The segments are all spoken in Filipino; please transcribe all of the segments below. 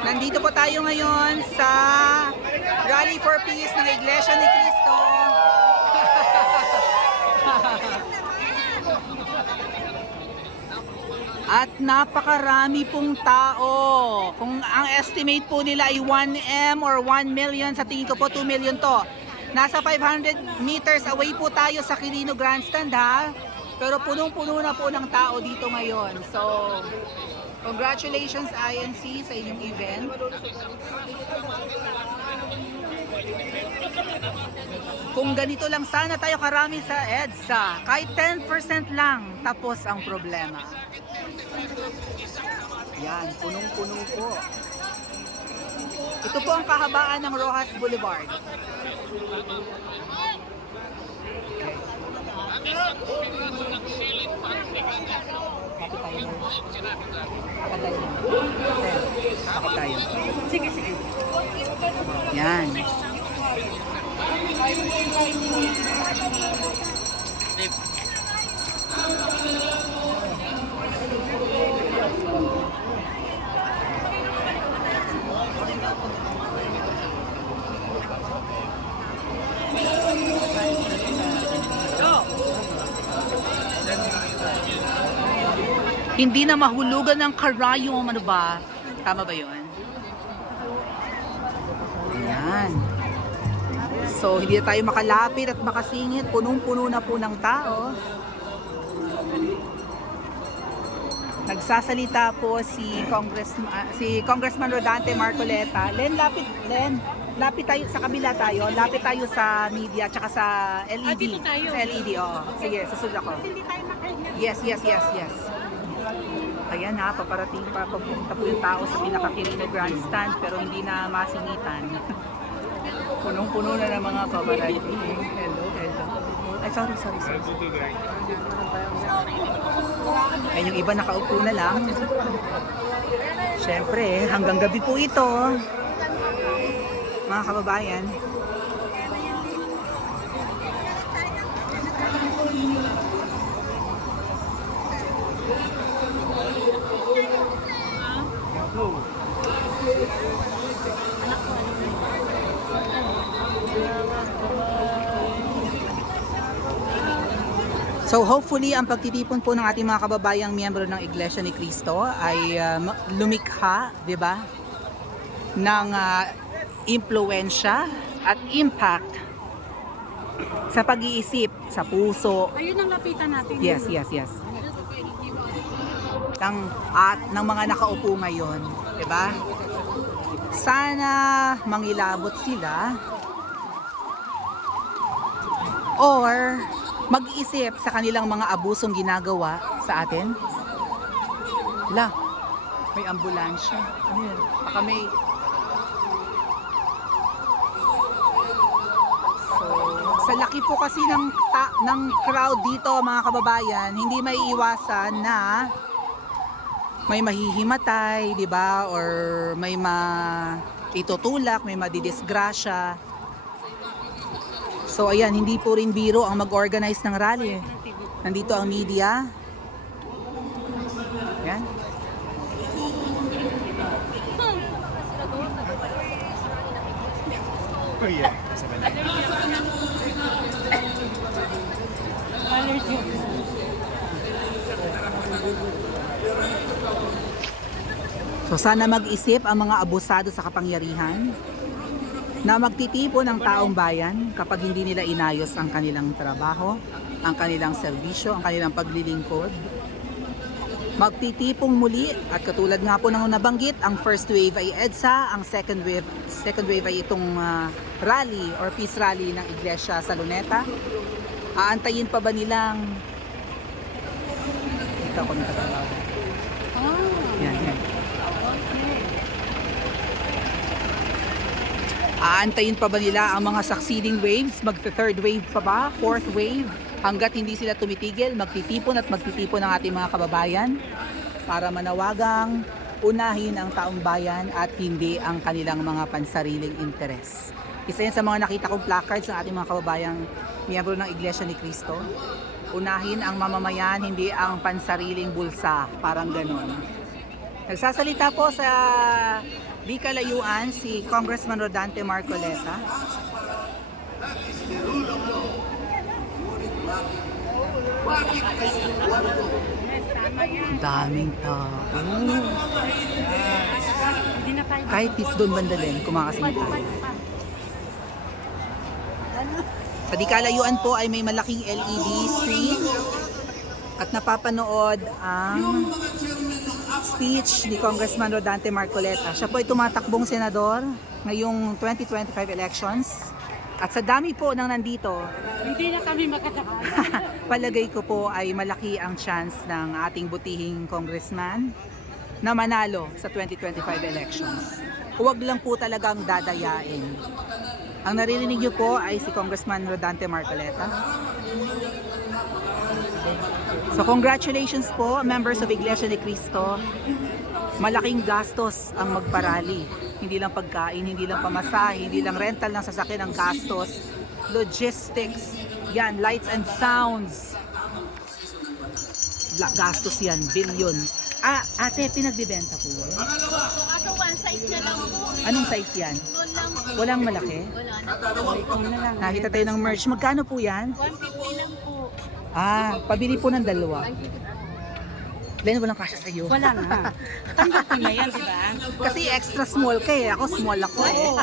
Nandito po tayo ngayon sa Rally for Peace ng Iglesia ni Cristo. At napakarami pong tao. Kung ang estimate po nila ay 1M or 1 million, sa tingin ko po 2 million to. Nasa 500 meters away po tayo sa Quirino Grandstand ha. Pero punong-puno na po ng tao dito ngayon. So, congratulations INC sa inyong event. Kung ganito lang sana tayo karami sa EDSA, kahit 10% lang, tapos ang problema. Yan, punong-puno po. Ito po ang kahabaan ng Rojas Boulevard. Kapit tayo. Sige, sige. Yan. Hindi na mahulugan ng karayom, ano ba? Tama ba yun? Ayan. So, hindi na tayo makalapit at makasingit. Punong-puno na po ng tao. Nagsasalita po si Congressman Rodante Marcoleta. Len, lapit tayo sa kabila tayo. Lapit tayo sa media tsaka sa LED. Dito tayo. Sa LED, oo. Sige, susunod ako. Hindi tayo makahinga. Yes. Ayan ha, paparating pa, papunta po yung tao sa pinaka-Quirino Grandstand pero hindi na masingitan. Punong-puno na ng mga paparazzi. Hello. Ay, sorry. Ay, yung iba nakaupo na lang. Siyempre, hanggang gabi po ito. Mga kababayan. So hopefully ang pagtitipon po ng ating mga kababayang miyembro ng Iglesia ni Cristo ay lumikha, 'di ba? Ng impluwensya at impact sa pag-iisip, sa puso. Ayun ang lapitan natin. Yes. Ng mga nakaupo ngayon, 'di ba? Sana mangilabot sila or mag-iisip sa kanilang mga abusong ginagawa sa atin. Wala, may ambulansya. Ano yan? Baka may... So, sa laki po kasi ng crowd dito mga kababayan, hindi may iwasan na may mahihimatay, di ba? Or may itutulak, may madidisgrasya. So ayan, hindi po rin biro ang mag-organize ng rally. Nandito ang media. Ayan. Oh yeah. So sana mag-isip ang mga abusado sa kapangyarihan na magtitipon ng taong bayan kapag hindi nila inayos ang kanilang trabaho, ang kanilang serbisyo, ang kanilang paglilingkod. Magtitipong muli at katulad nga po ng nabanggit, ang first wave ay EDSA, ang second wave ay itong rally or peace rally ng Iglesia sa Luneta. Aantayin pa ba nilang ito ko nagtatawag. Yan. Aantayin pa ba nila ang mga succeeding waves? Magte-third wave pa ba? Fourth wave? Hanggat hindi sila tumitigil, magtitipon ang ating mga kababayan para manawagang unahin ang taong bayan at hindi ang kanilang mga pansariling interes. Isa yan sa mga nakita kong placards ng ating mga kababayang miyembro ng Iglesia ni Cristo. Unahin ang mamamayan, hindi ang pansariling bulsa. Parang ganon. Nagsasalita po sa Di Kalayuan si Congressman Rodante Marcoleta. Yes, tama yan. Ang daming tao. Hindi na tayo. Kahit dito doon bandalin, kumakasing tayo. Sa Di Kalayuan po ay may malaking LED screen at napapanood ang speech ni Congressman Rodante Marcoleta. Siya po ay tumatakbong senador ngayong 2025 elections. At sa dami po ng nandito, Hindi na kami makatapos. palagay ko po ay malaki ang chance ng ating butihing congressman na manalo sa 2025 elections. Huwag lang po talagang dadayain. Ang naririnig niyo po ay si Congressman Rodante Marcoleta. So congratulations po, members of Iglesia ni Cristo. Malaking gastos ang magparali. Hindi lang pagkain, hindi lang pamasahe, hindi lang rental ng sasakyan ang gastos. Logistics, yan, lights and sounds. Gastos yan, billion. Ah, ate, pinagbibenta po yan? Kaso one size na lang po. Anong size yan? Doon lang po. Walang malaki? Wala na po. Nakita tayo ng merch. Magkano po yan? 150 lang po. Ah, pabili po ng dalawa. Ay, sige po. Len, walang kasya sa'yo. Wala na. Tanggap ko na yan, di ba? Kasi extra small ka eh. Ako small ako eh.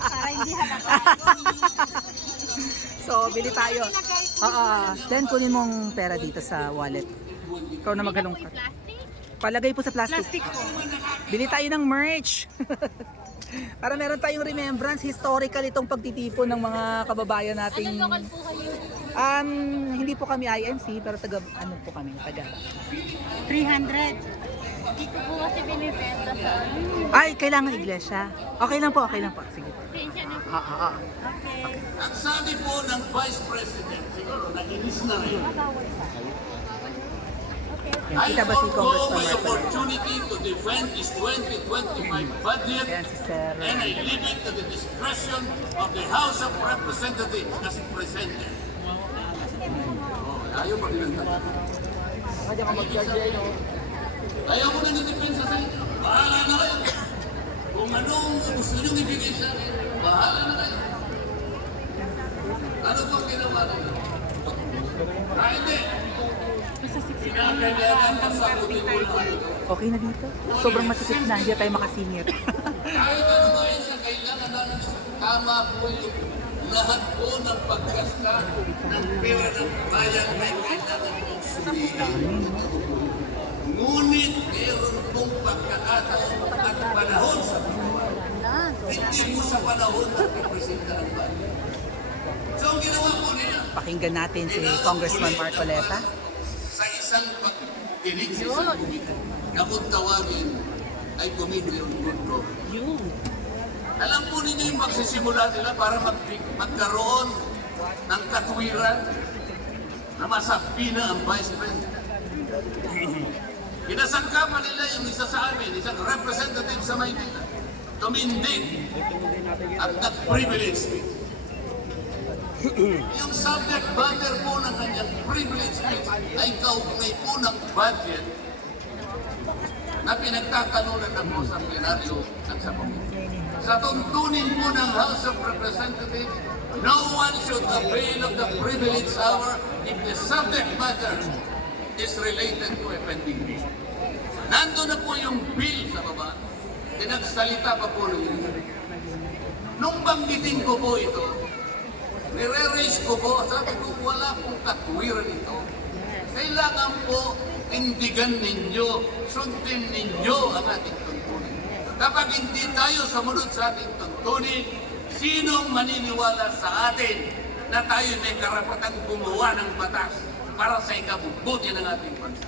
Para hindi halata. So, bili tayo. Then, kunin mong pera dito sa wallet. Ikaw na maghalong ka. Plastic? Palagay po sa plastic. Plastic po. Bili tayo ng merch. Para meron tayong remembrance. Historical itong pagtitipon ng mga kababayan nating... Anong local po kayo? Hindi po kami INC, pero taga, ano po kami, taga. 300. Dito po kasi binibenta sa Ay, kailangan iglesia. Okay lang po. Sige po. Pasensya na po. Okay. Ang sabi po ng Vice President, siguro nakinis na rin, Yan, I kita ba si forgo Congressman my Marcoleta? opportunity to defend his 2025 budget Yan si Sir. and I leave it to the discretion of the House of Representatives as presented. Ayaw pa pinagtala. Ayaw ko na nitipensa sa inyo. Bahala na kayo. Kung anong gusto nyo ibigay sa akin, bahala na kayo. Ano bang ginawa nila? Hindi. Pinakailangan pa sa buti ko lang ito. Okay na dito? Sobrang masikip na, hindi tayo makasingit. Kahit ano ba yun sa kailangan namin, tama po yung lahat po ng paggasta ng pera ng bayan ay kailangan pong suriin. Ngunit meron pong pagkakataon at panahon sa buhay. Hindi mo sa panahon ng representa ng bayan. So ang ginawa po nila, Pakinggan natin si Congressman Marcoleta. sa isang pagdinig sa na kung tawagin ay committee on good governance. Yun. Alam po ninyo yung magsisimula nila para magkaroon ng katwiran na masabi na ang Vice President. Pinasangkapan nila yung isa sa amin, isang representative sa Maynila, tumindig at nag-privilege speech. Yung subject matter po ng kanyang privilege speech ay kaugnay po ng budget na pinagtatalunan na po sa plenaryo at sa Panginoon. Sa tuntunin po ng House of Representatives, no one should avail of the privilege hour if the subject matter is related to a pending bill. Nando na po yung bill sa baba, pinagsalita pa po ng ito. Nung banggitin ko po ito, nire-raise ko po, sabi ko wala pong katwiran ito. Kailangan po tindigan ninyo, sundin ninyo ang ating tuntunin. Kapag hindi tayo sumunod sa ating tuntunin, sinong maniniwala sa atin na tayo may karapatang gumawa ng batas para sa ikabubuti ng ating bansa?